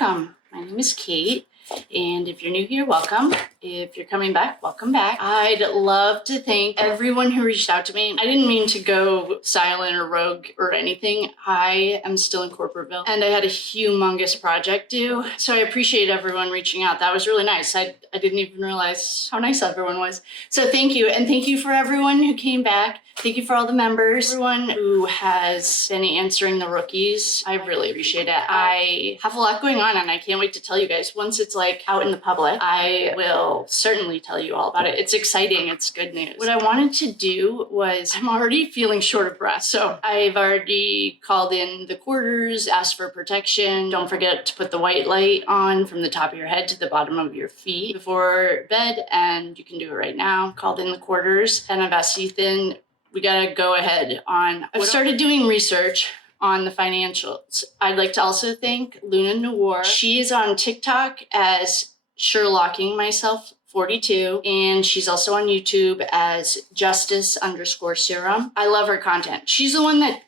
welcome. My name is Kate, and if you're new here, welcome. If you're coming back, welcome back. I'd love to thank everyone who reached out to me. I didn't mean to go silent or rogue or anything. I am still in Corporateville, and I had a humongous project due, so I appreciate everyone reaching out. That was really nice. I didn't even realize how nice everyone was. So thank you, and thank you for everyone who came back. Thank you for all the members, everyone who has been answering the rookies. I really appreciate it. I have a lot going on, and I can't wait to tell you guys. Once it's like out in the public, I will certainly tell you all about it. It's exciting. It's good news. What I wanted to do was, I'm already feeling short of breath. So I've already called in the quarters, asked for protection. Don't forget to put the white light on from the top of your head to the bottom of your feet before bed. And you can do it right now. Called in the quarters, and I've asked Ethan, we gotta go ahead on. I've started doing research on the financials. I'd like to also thank Luna Noir. She is on TikTok as Sherlocking Myself 42, and she's also on YouTube as Justice_Serum. I love her content. She's the one that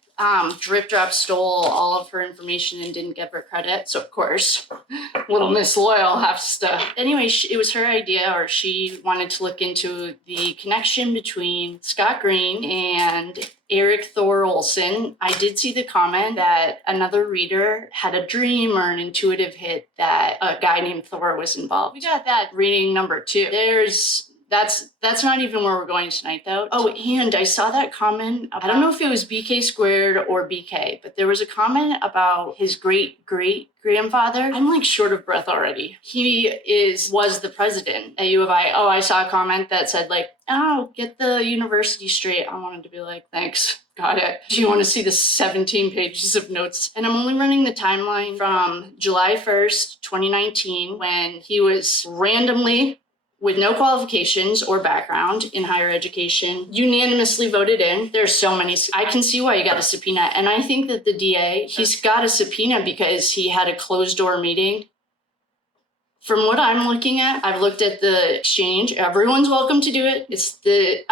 Drip Drop stole all of her information and didn't give her credit. So of course, little Miss Loyal has to. Anyway, it was her idea, or she wanted to look into the connection between Scott Green and Eric Thor Olson. I did see the comment that another reader had a dream or an intuitive hit that a guy named Thor was involved. We got that reading number 2. That's not even where we're going tonight, though. Oh, and I saw that comment. I don't know if it was BK squared or BK, but there was a comment about his great-great-grandfather. I'm like short of breath already. He was the president at U of I. Oh, I saw a comment that said like, oh, get the university straight. I wanted to be like, thanks. Got it. Do you want to see the 17 pages of notes? And I'm only running the timeline from July 1st, 2019, when he was randomly, with no qualifications or background in higher education, unanimously voted in. There's so many. I can see why he got a subpoena. And I think that the DA, he's got a subpoena because he had a closed door meeting. From what I'm looking at, I've looked at the exchange. Everyone's welcome to do it. It's the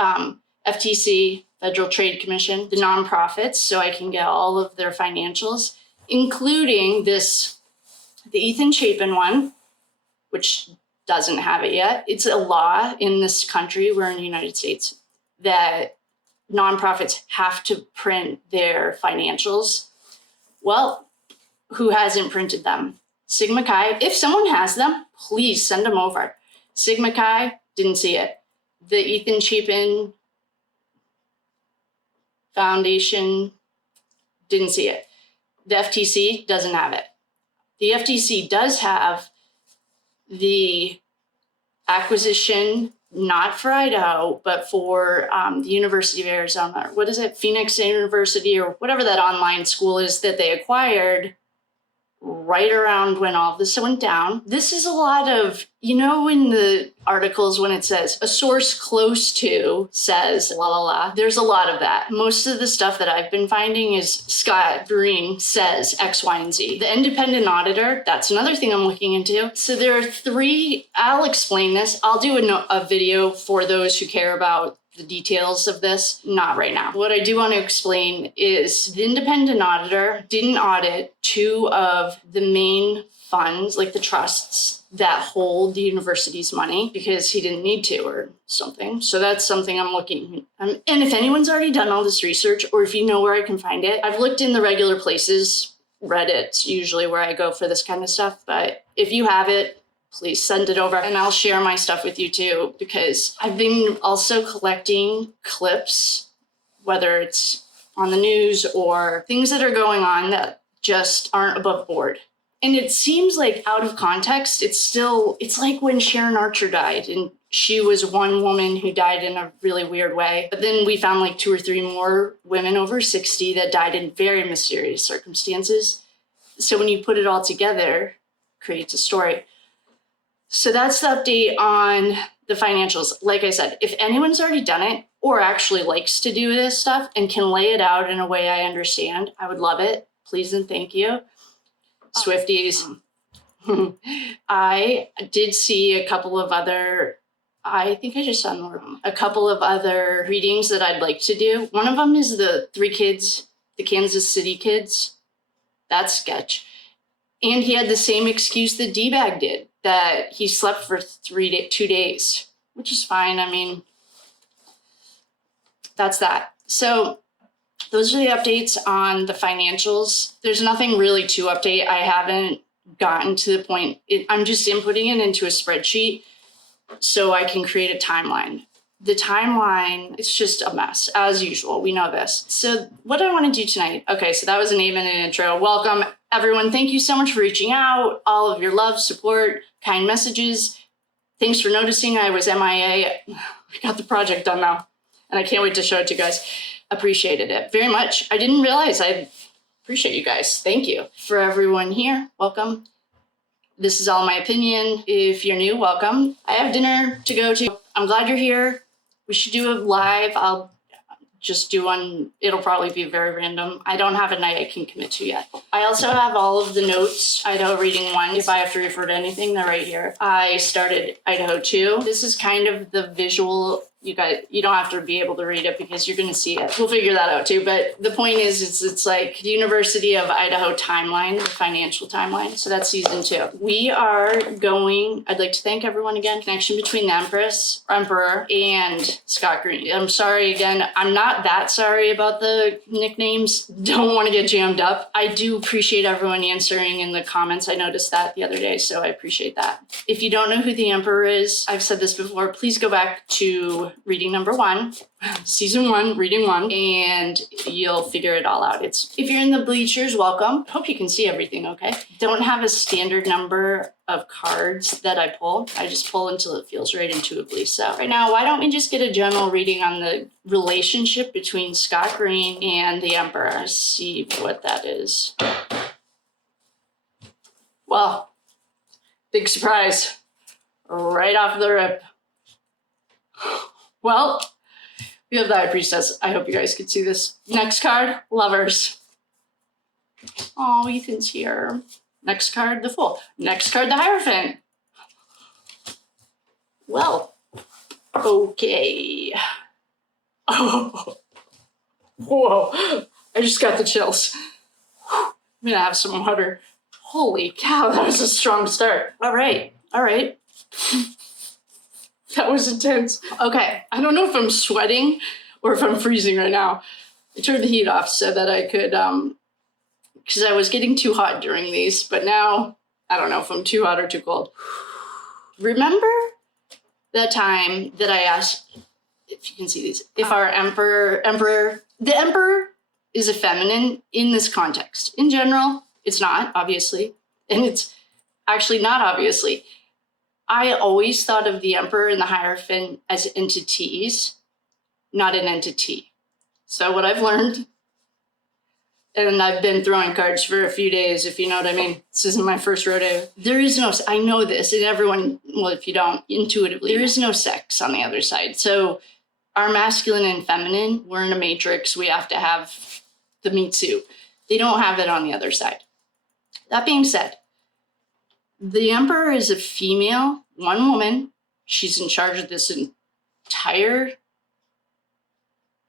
FTC, Federal Trade Commission, the nonprofits, so I can get all of their financials, including the Ethan Chapin one, which doesn't have it yet. It's a law in this country, we're in the United States, that nonprofits have to print their financials. Well, who hasn't printed them? Sigma Chi. If someone has them, please send them over. Sigma Chi, didn't see it. The Ethan Chapin Foundation, didn't see it. The FTC doesn't have it. The FTC does have the acquisition, not for Idaho, but for the University of Arizona. What is it? Phoenix University, or whatever that online school is that they acquired right around when all this went down. This is a lot of, you know, in the articles when it says a source close to says la la la, there's a lot of that. Most of the stuff that I've been finding is Scott Green says X, Y, and Z. The independent auditor, that's another thing I'm looking into. So there are 3, I'll explain this. I'll do a video for those who care about the details of this, not right now. What I do want to explain is the independent auditor didn't audit 2 of the main funds, like the trusts that hold the university's money, because he didn't need to or something. So that's something I'm looking. And if anyone's already done all this research, or if you know where I can find it, I've looked in the regular places. Reddit's usually where I go for this kind of stuff. But if you have it, please send it over, and I'll share my stuff with you too, because I've been also collecting clips, whether it's on the news or things that are going on that just aren't above board. And it seems like out of context, it's like when Sharon Archer died, and she was one woman who died in a really weird way. But then we found like 2 or 3 more women over 60 that died in very mysterious circumstances. So when you put it all together, it creates a story. So that's the update on the financials. Like I said, if anyone's already done it or actually likes to do this stuff and can lay it out in a way I understand, I would love it. Please and thank you. Swifties. I did see a couple of other, I think I just saw more of them, a couple of other readings that I'd like to do. One of them is the 3 kids, the Kansas City kids. That's sketch. And he had the same excuse that D-Bag did, that he slept for 2 days, which is fine. I mean, that's that. So those are the updates on the financials. There's nothing really to update. I haven't gotten to the point. I'm just inputting it into a spreadsheet so I can create a timeline. The timeline, it's just a mess, as usual. We know this. So what do I want to do tonight? Okay, so that was a name and an intro. Welcome, everyone. Thank you so much for reaching out, all of your love, support, kind messages. Thanks for noticing I was MIA. I got the project done now, and I can't wait to show it to you guys. Appreciated it very much. I didn't realize. I appreciate you guys. Thank you. For everyone here, welcome. This is all my opinion. If you're new, welcome. I have dinner to go to. I'm glad you're here. We should do a live. I'll just do one. It'll probably be very random. I don't have a night I can commit to yet. I also have all of the notes, Idaho reading 1. If I have to refer to anything, they're right here. I started Idaho 2. This is kind of the visual. You guys, you don't have to be able to read it because you're going to see it. We'll figure that out too. But the point is, it's like the University of Idaho timeline, the financial timeline. So that's season 2. We are going, I'd like to thank everyone again. Connection between the Emperor and Scott Green. I'm sorry again. I'm not that sorry about the nicknames. Don't want to get jammed up. I do appreciate everyone answering in the comments. I noticed that the other day, so I appreciate that. If you don't know who the Emperor is, I've said this before, please go back to reading number 1, season 1, reading 1, and you'll figure it all out. If you're in the bleachers, welcome. Hope you can see everything okay. Don't have a standard number of cards that I pull. I just pull until it feels right intuitively. So right now, why don't we just get a general reading on the relationship between Scott Green and the Emperor? Let's see what that is. Well, big surprise. Right off the rip. Well, we have the High Priestess. I hope you guys could see this. Next card, Lovers. Oh, Ethan's here. Next card, the Fool. Next card, the Hierophant. Well, okay. Oh, whoa. I just got the chills. I'm gonna have some water. Holy cow, that was a strong start. All right. That was intense. Okay, I don't know if I'm sweating or if I'm freezing right now. I turned the heat off so that I could, because I was getting too hot during these, but now I don't know if I'm too hot or too cold. Remember that time that I asked, if you can see these, if our the Emperor is a feminine in this context. In general, it's not, obviously, and it's actually not obviously. I always thought of the Emperor and the Hierophant as entities, not an entity. So what I've learned, and I've been throwing cards for a few days, if you know what I mean. This isn't my first rodeo. There is no, I know this, and everyone, well, if you don't, intuitively, there is no sex on the other side. So our masculine and feminine, we're in a matrix. We have to have the meat suit. They don't have it on the other side. That being said, the Emperor is a female, one woman. She's in charge of this entire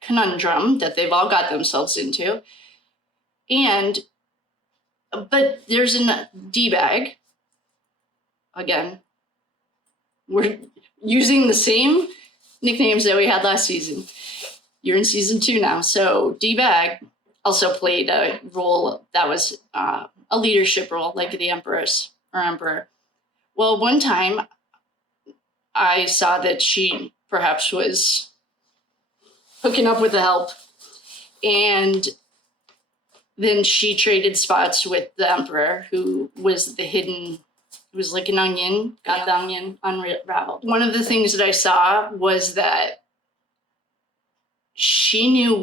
conundrum that they've all got themselves into. But there's a D-Bag. Again, we're using the same nicknames that we had last season. You're in season 2 now. So D-Bag also played a role that was a leadership role, like the Empress. Or Emperor. Well, one time I saw that she perhaps was hooking up with the help, and then she traded spots with the Emperor, who was the hidden, who was like an onion, got the onion unraveled. One of the things that I saw was that she knew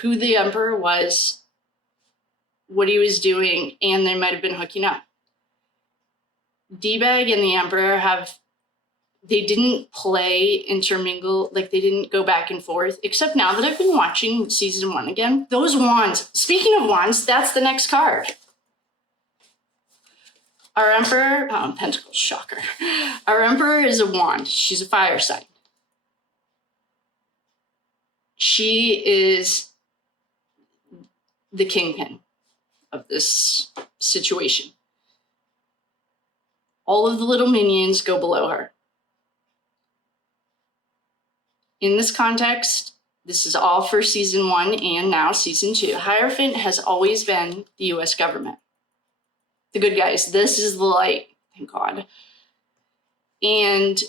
who the Emperor was, what he was doing, and they might have been hooking up. D-Bag and the Emperor they didn't play intermingle, like they didn't go back and forth, except now that I've been watching season 1 again. Those wands, speaking of wands, that's the next card. Our Emperor, Pentacles, shocker. Our Emperor is a wand. She's a fire sign. She is the kingpin of this situation. All of the little minions go below her. In this context, this is all for season 1 and now season 2. Hierophant has always been the US government. The good guys. This is the light, thank God. And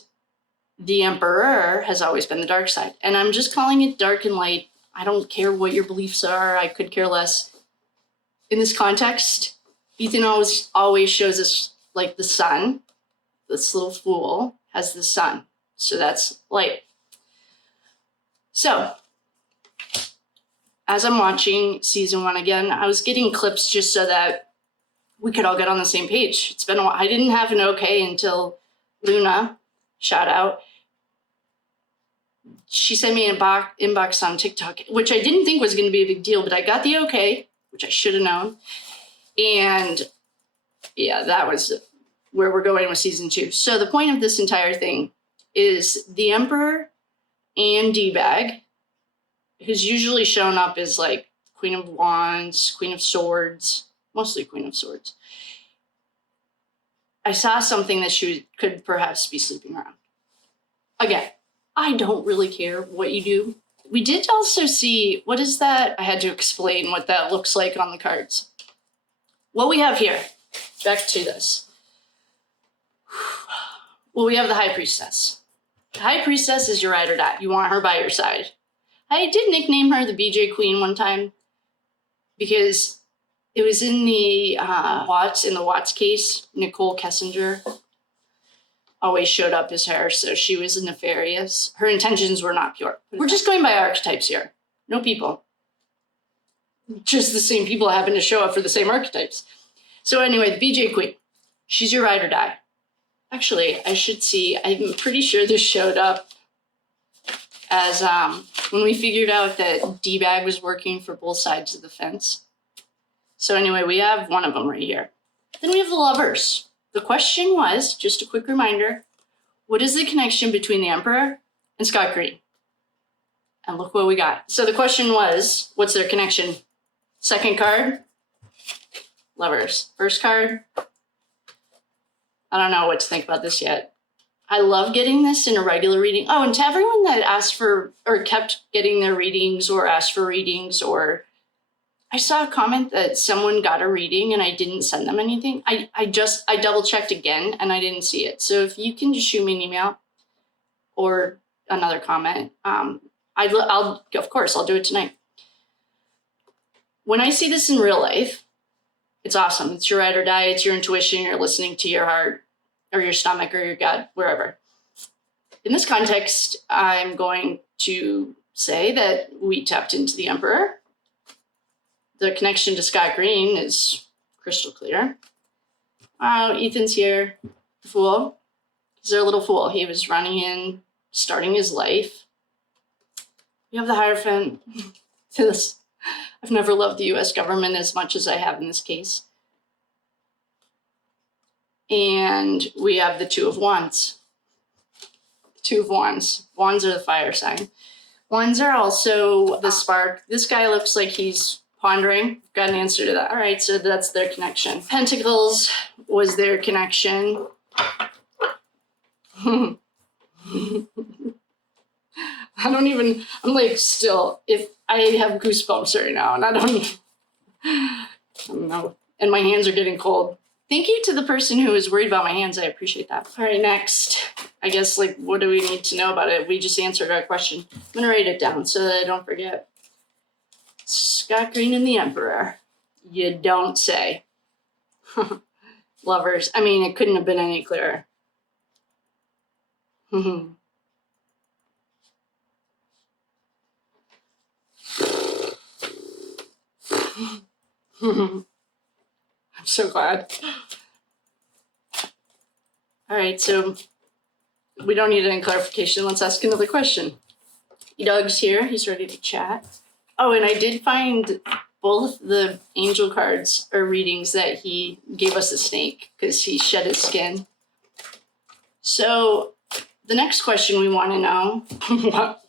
the Emperor has always been the dark side. And I'm just calling it dark and light. I don't care what your beliefs are. I could care less. In this context, Ethan always shows us like the sun. This little fool has the sun. So that's light. So, as I'm watching season 1 again, I was getting clips just so that we could all get on the same page. It's been a while. I didn't have an okay until Luna, shout out. She sent me an inbox on TikTok, which I didn't think was going to be a big deal, but I got the okay, which I should have known. And yeah, that was where we're going with season 2. So the point of this entire thing is the Emperor and D-Bag, who's usually shown up as like Queen of Wands, Queen of Swords, mostly Queen of Swords. I saw something that she could perhaps be sleeping around. Again, I don't really care what you do. We did also see, what is that? I had to explain what that looks like on the cards. What we have here, back to this. Well, we have the High Priestess. The High Priestess is your ride or die. You want her by your side. I did nickname her the BJ Queen one time because it was in the Watts case. Nicole Kessinger always showed up as her, so she was nefarious. Her intentions were not pure. We're just going by archetypes here. No people. Just the same people happen to show up for the same archetypes. So anyway, the BJ Queen. She's your ride or die. Actually, I should see. I'm pretty sure this showed up as when we figured out that D-Bag was working for both sides of the fence. So anyway, we have one of them right here. Then we have the Lovers. The question was, just a quick reminder, what is the connection between the Emperor and Scott Green? And look what we got. So the question was, what's their connection? Second card, Lovers. First card, I don't know what to think about this yet. I love getting this in a regular reading. Oh, and to everyone that asked for, or kept getting their readings or asked for readings, or I saw a comment that someone got a reading and I didn't send them anything. I double checked again and I didn't see it. So if you can just shoot me an email or another comment, I'll of course, I'll do it tonight. When I see this in real life, it's awesome. It's your ride or die. It's your intuition. You're listening to your heart or your stomach or your gut, wherever. In this context, I'm going to say that we tapped into the Emperor. The connection to Scott Green is crystal clear. Ethan's here, the fool. He's our little fool. He was running in, starting his life. We have the Hierophant. I've never loved the US government as much as I have in this case. And we have the Two of Wands. Two of Wands. Wands are the fire sign. Wands are also the spark. This guy looks like he's pondering. Got an answer to that. All right, so that's their connection. Pentacles was their connection. I'm like still, if I have goosebumps right now and I don't know. And my hands are getting cold. Thank you to the person who was worried about my hands. I appreciate that. All right, next. I guess, like, what do we need to know about it? We just answered our question. I'm going to write it down so that I don't forget. Scott Green and the Emperor. You don't say. Lovers. I mean, it couldn't have been any clearer. I'm so glad. All right, so we don't need any clarification. Let's ask another question. Doug's here. He's ready to chat. Oh, and I did find both the angel cards or readings that he gave us a snake because he shed his skin. So the next question we want to know,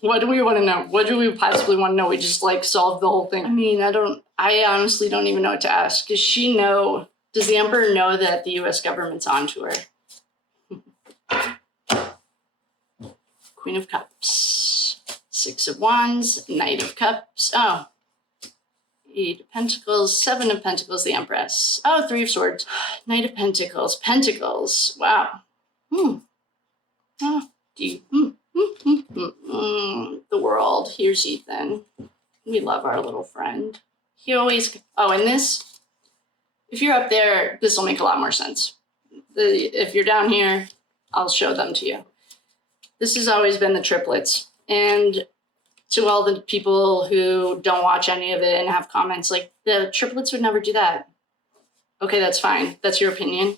what do we want to know? What do we possibly want to know? We just like solve the whole thing. I mean, I honestly don't even know what to ask. Does the Emperor know that the US government's onto her? Queen of Cups, Six of Wands, Knight of Cups. Oh, Eight of Pentacles, Seven of Pentacles, the Empress. Oh, Three of Swords, Knight of Pentacles, Pentacles. Wow. Oh, deep. The world. Here's Ethan. We love our little friend. He always. Oh, and this. If you're up there, this will make a lot more sense. If you're down here, I'll show them to you. This has always been the triplets. And to all the people who don't watch any of it and have comments like, the triplets would never do that. Okay, that's fine. That's your opinion.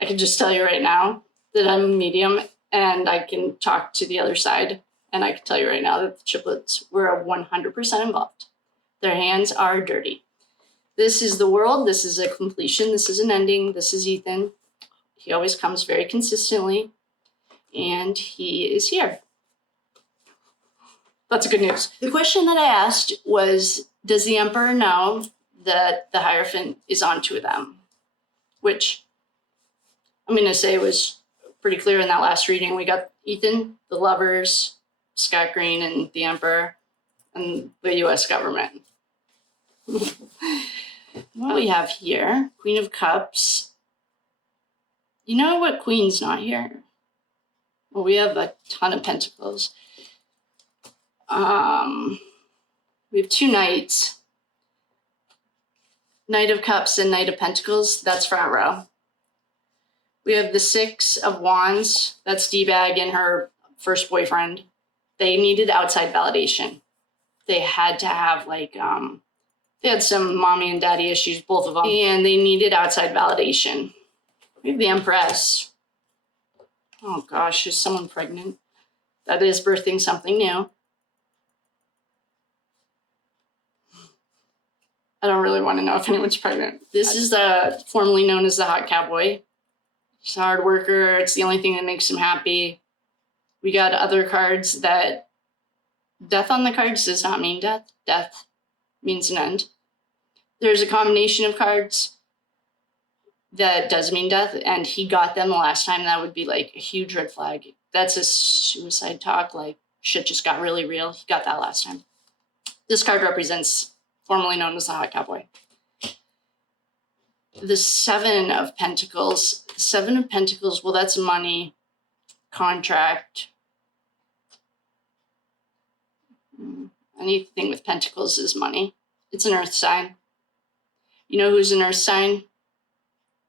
I can just tell you right now that I'm a medium and I can talk to the other side. And I can tell you right now that the triplets were 100% involved. Their hands are dirty. This is the world. This is a completion. This is an ending. This is Ethan. He always comes very consistently. And he is here. That's good news. The question that I asked was, does the Emperor know that the Hierophant is onto them? Which I'm going to say was pretty clear in that last reading. We got Ethan, the lovers, Scott Green, and the Emperor, and the U.S. government. What do we have here? Queen of Cups. You know what Queen's not here? Well, we have a ton of Pentacles. We have two Knights. Knight of Cups and Knight of Pentacles. That's front row. We have the Six of Wands. That's D-Bag and her first boyfriend. They needed outside validation. They had to have they had some mommy and daddy issues, both of them, and they needed outside validation. We have the Empress. Oh gosh, is someone pregnant? That is birthing something new. I don't really want to know if anyone's pregnant. This is formerly known as the Hot Cowboy. He's a hard worker. It's the only thing that makes him happy. We got other cards that death on the cards does not mean death. Death means an end. There's a combination of cards that does mean death, and he got them the last time. That would be like a huge red flag. That's a suicide talk, like shit just got really real. He got that last time. This card represents formerly known as the Hot Cowboy. The Seven of Pentacles. Seven of Pentacles, well, that's money, contract. Anything with pentacles is money. It's an earth sign. You know who's an earth sign?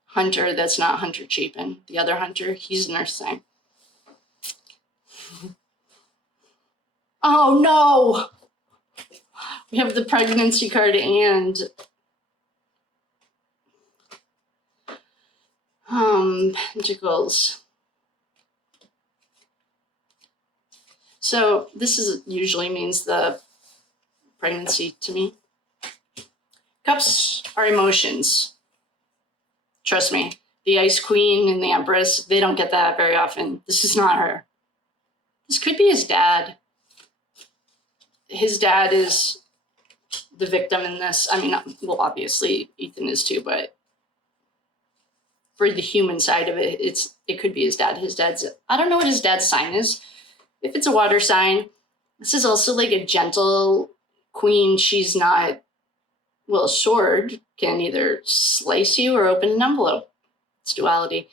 Hunter. That's not Hunter Chapin. The other Hunter, he's an earth sign. Oh no! We have the pregnancy card and Pentacles. So this usually means the pregnancy to me. Cups are emotions. Trust me. The Ice Queen and the Empress, they don't get that very often. This is not her. This could be his dad. His dad is the victim in this. I mean, well, obviously Ethan is too, but for the human side of it, it could be his dad. I don't know what his dad's sign is. If it's a water sign, this is also like a gentle queen. She's not, well, a sword can either slice you or open an envelope. It's duality.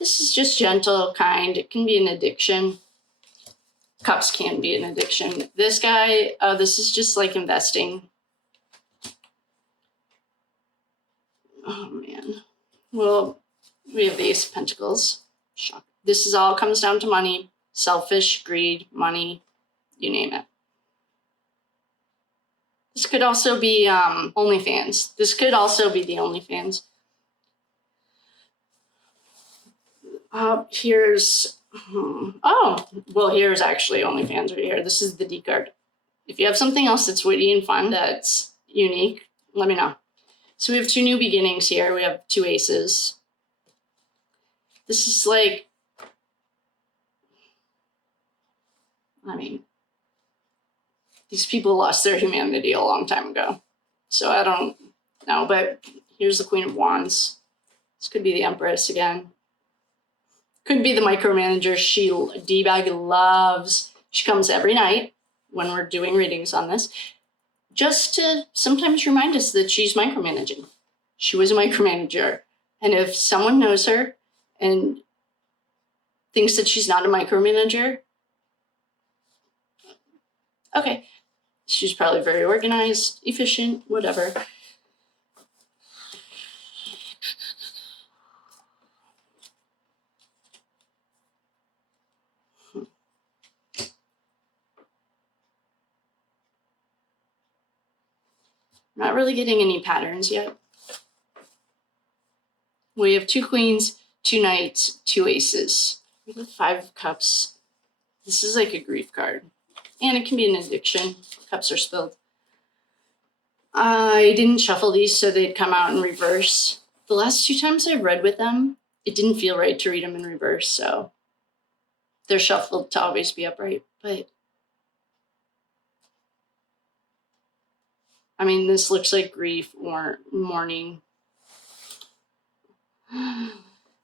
This is just gentle, kind. It can be an addiction. Cups can be an addiction. This guy, this is just like investing. Oh, man. Well, we have the Ace of Pentacles. Shock. This is all comes down to money. Selfish, greed, money, you name it. This could also be OnlyFans. This could also be the OnlyFans. Here's actually OnlyFans right here. This is the D card. If you have something else that's witty and fun, that's unique, let me know. So we have two new beginnings here. We have two aces. This is like, I mean, these people lost their humanity a long time ago. So I don't know, but here's the Queen of Wands. This could be the Empress again. Could be the micromanager. D-bag loves. She comes every night when we're doing readings on this, just to sometimes remind us that she's micromanaging. She was a micromanager. And if someone knows her and thinks that she's not a micromanager, okay, she's probably very organized, efficient, whatever. Not really getting any patterns yet. We have 2 queens, 2 knights, 2 aces. We have 5 of cups. This is like a grief card. And it can be an addiction. Cups are spilled. I didn't shuffle these so they'd come out in reverse. The last 2 times I read with them, it didn't feel right to read them in reverse, so they're shuffled to always be upright. But I mean, this looks like grief or mourning.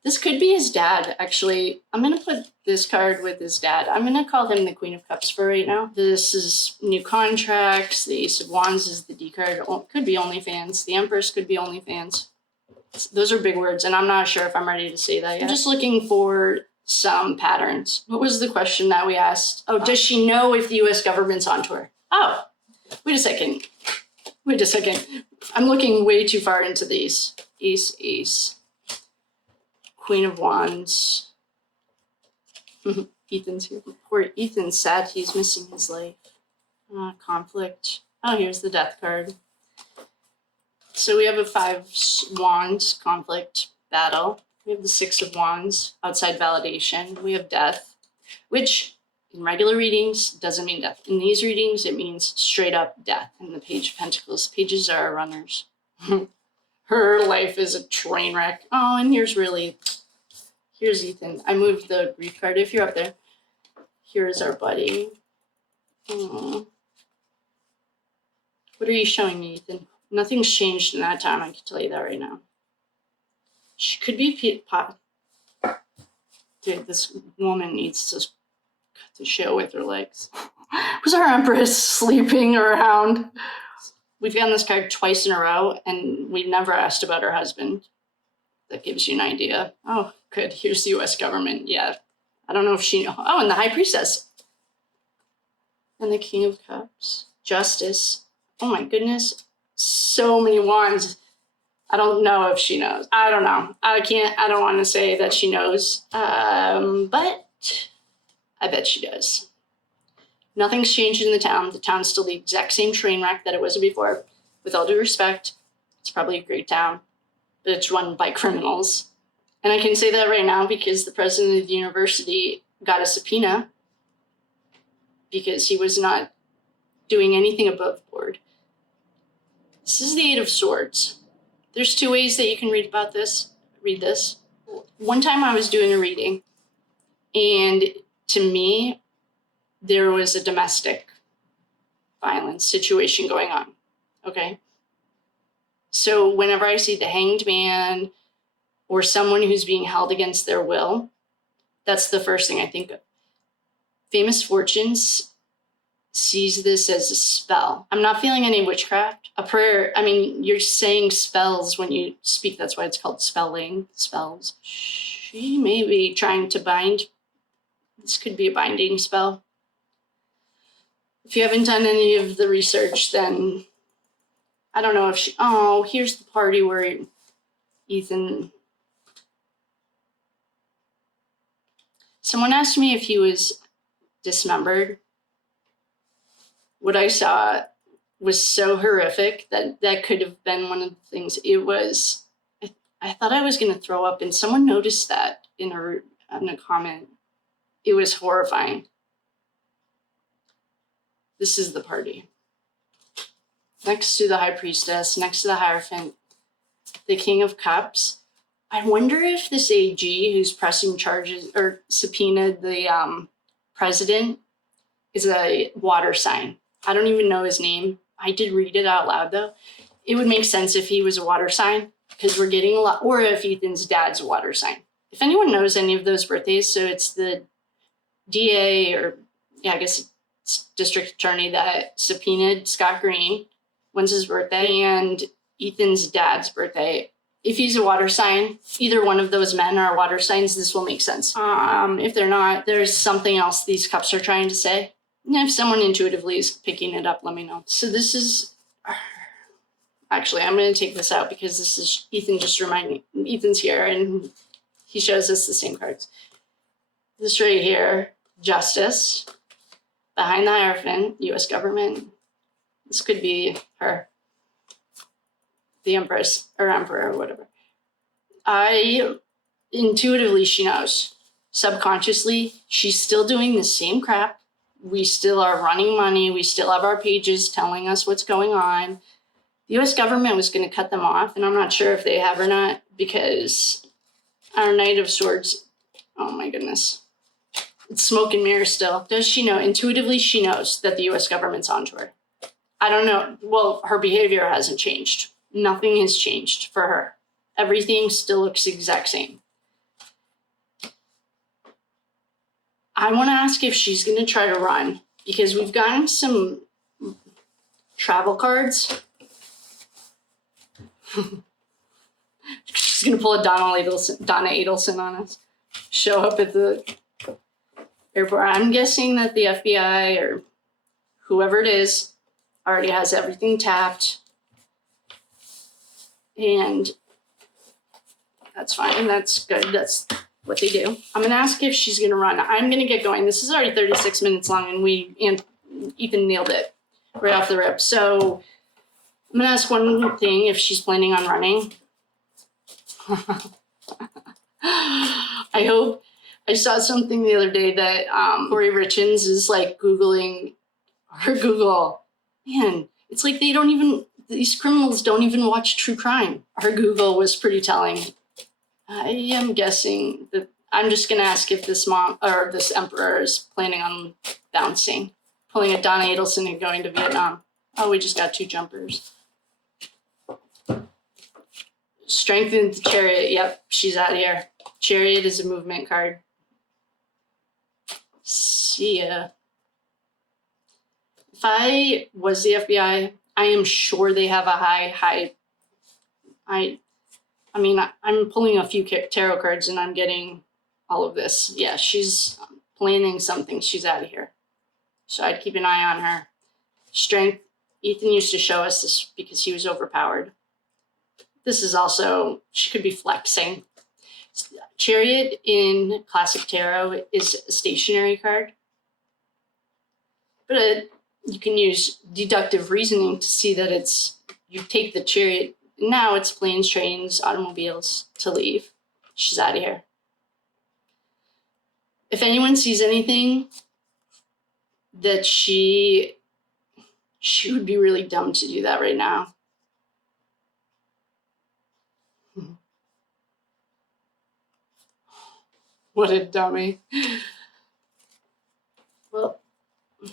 This could be his dad, actually. I'm going to put this card with his dad. I'm going to call him the Queen of Cups for right now. This is new contracts. The Ace of Wands is the D card. Could be OnlyFans. The Empress could be OnlyFans. Those are big words, and I'm not sure if I'm ready to say that yet. I'm just looking for some patterns. What was the question that we asked? Oh, does she know if the U.S. government's onto her? Oh, wait a second. I'm looking way too far into these. Ace, ace. Queen of Wands. Ethan's here. Poor Ethan's sad. He's missing his life. Conflict. Oh, here's the death card. So we have a 5 Wands, conflict, battle. We have the 6 of Wands, outside validation. We have death, which in regular readings doesn't mean death. In these readings, it means straight up death. And the Page of Pentacles. Pages are our runners. Her life is a train wreck. Oh, and here's Ethan. I moved the grief card if you're up there. Here's our buddy. Aww. What are you showing me, Ethan? Nothing's changed in that time, I can tell you that right now. She could be Dude, this woman needs to cut the show with her legs. Was our Empress sleeping around? We've gotten this card twice in a row, and we've never asked about her husband. That gives you an idea. Oh, good. Here's the U.S. government. Yeah. I don't know if she... Oh, and the High Priestess. And the King of Cups. Justice. Oh, my goodness. So many wands. I don't know if she knows. I don't know. I don't want to say that she knows. But I bet she does. Nothing's changed in the town. The town's still the exact same train wreck that it was before. With all due respect, it's probably a great town, but it's run by criminals. And I can say that right now because the president of the university got a subpoena because he was not doing anything above board. This is the 8 of Swords. There's 2 ways that you can read this. One time I was doing a reading, and to me, there was a domestic violence situation going on, okay? So whenever I see the Hanged Man or someone who's being held against their will, that's the first thing I think of. Famous Fortunes sees this as a spell. I'm not feeling any witchcraft. A prayer, I mean, you're saying spells when you speak. That's why it's called spelling, spells. She may be trying to bind. This could be a binding spell. If you haven't done any of the research, then I don't know if she... Oh, here's the party where Ethan... Someone asked me if he was dismembered. What I saw was so horrific that could have been one of the things. It was... I thought I was going to throw up, and someone noticed that in a comment. It was horrifying. This is the party. Next to the High Priestess, next to the Hierophant, the King of Cups. I wonder if this AG who's pressing charges or subpoenaed the president is a water sign. I don't even know his name. I did read it out loud, though. It would make sense if he was a water sign, because we're getting a lot, or if Ethan's dad's a water sign. If anyone knows any of those birthdays, so it's the DA, or I guess it's district attorney that subpoenaed Scott Green. When's his birthday? And Ethan's dad's birthday. If he's a water sign, either one of those men are water signs, this will make sense. If they're not, there's something else these cups are trying to say. And if someone intuitively is picking it up, let me know. So this is, actually, I'm going to take this out because this is Ethan just reminding me. Ethan's here and he shows us the same cards. This right here, Justice. Behind the Hierophant, U.S. government. This could be her. The Empress or Emperor or whatever. Intuitively, she knows. Subconsciously, she's still doing the same crap. We still are running money. We still have our pages telling us what's going on. The U.S. government was going to cut them off, and I'm not sure if they have or not, because our Knight of Swords, oh my goodness. It's smoke and mirrors still. Does she know? Intuitively, she knows that the U.S. government's onto her. I don't know. Well, her behavior hasn't changed. Nothing has changed for her. Everything still looks the exact same. I want to ask if she's going to try to run, because we've gotten some travel cards. She's going to pull a Donna Adelson on us. Show up at the airport. I'm guessing that the FBI or whoever it is already has everything tapped. And that's fine. That's good. That's what they do. I'm going to ask if she's going to run. I'm going to get going. This is already 36 minutes long, and Ethan nailed it right off the rip. So I'm going to ask one thing, if she's planning on running. I hope. I saw something the other day that Corey Richins is like Googling her Google. Man, it's like these criminals don't even watch true crime. Her Google was pretty telling. I am guessing that I'm just going to ask if this mom or this emperor is planning on bouncing, pulling a Donna Adelson and going to Vietnam. Oh, we just got 2 jumpers. Strengthened the Chariot. Yep, she's out of here. Chariot is a movement card. See ya. If I was the FBI, I am sure they have a high. I mean, I'm pulling a few tarot cards and I'm getting all of this. Yeah, she's planning something. She's out of here. So I'd keep an eye on her. Strength. Ethan used to show us this because he was overpowered. This is also, she could be flexing. Chariot in Classic Tarot is a stationary card. But you can use deductive reasoning to see that you take the Chariot. Now it's planes, trains, automobiles to leave. She's out of here. If anyone sees anything that she would be really dumb to do that right now. What a dummy. Well,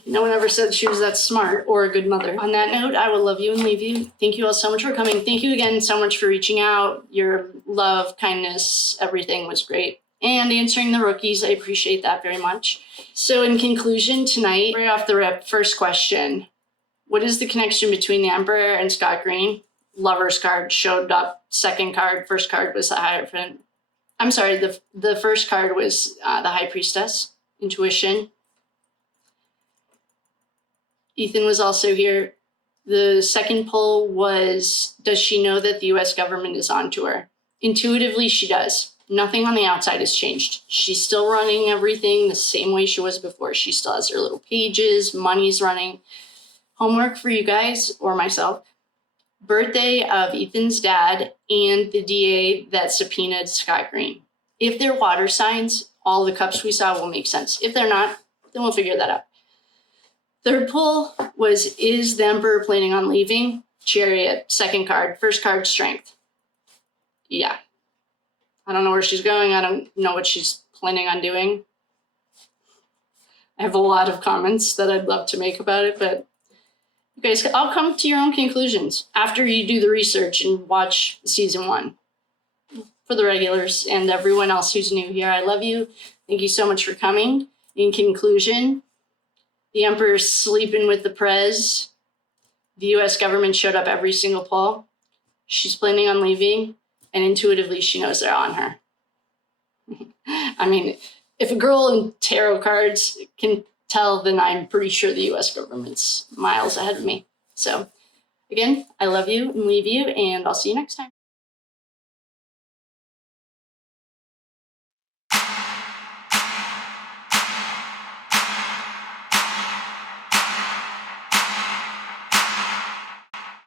no one ever said she was that smart or a good mother. On that note, I will love you and leave you. Thank you all so much for coming. Thank you again so much for reaching out. Your love, kindness, everything was great. And answering the rookies, I appreciate that very much. So in conclusion tonight, right off the rip, first question. What is the connection between the Emperor and Scott Green? Lover's card showed up. Second card, first card was the Hierophant. I'm sorry, the first card was the High Priestess, Intuition. Ethan was also here. The second pull was, does she know that the U.S. government is onto her? Intuitively, she does. Nothing on the outside has changed. She's still running everything the same way she was before. She still has her little pages, money's running. Homework for you guys or myself. Birthday of Ethan's dad and the DA that subpoenaed Scott Green. If they're water signs, all the cups we saw will make sense. If they're not, then we'll figure that out. Third pull was, is the Emperor planning on leaving? Chariot, second card. First card, Strength. Yeah. I don't know where she's going. I don't know what she's planning on doing. I have a lot of comments that I'd love to make about it, but you guys, I'll come to your own conclusions after you do the research and watch season 1. for the regulars and everyone else who's new here, I love you. Thank you so much for coming. In conclusion, the Emperor's sleeping with the Prez. The US government showed up every single poll. She's planning on leaving, and intuitively she knows they're on her. I mean, if a girl in tarot cards can tell, then I'm pretty sure the US government's miles ahead of me. So again, I love you and leave you, and I'll see you next time.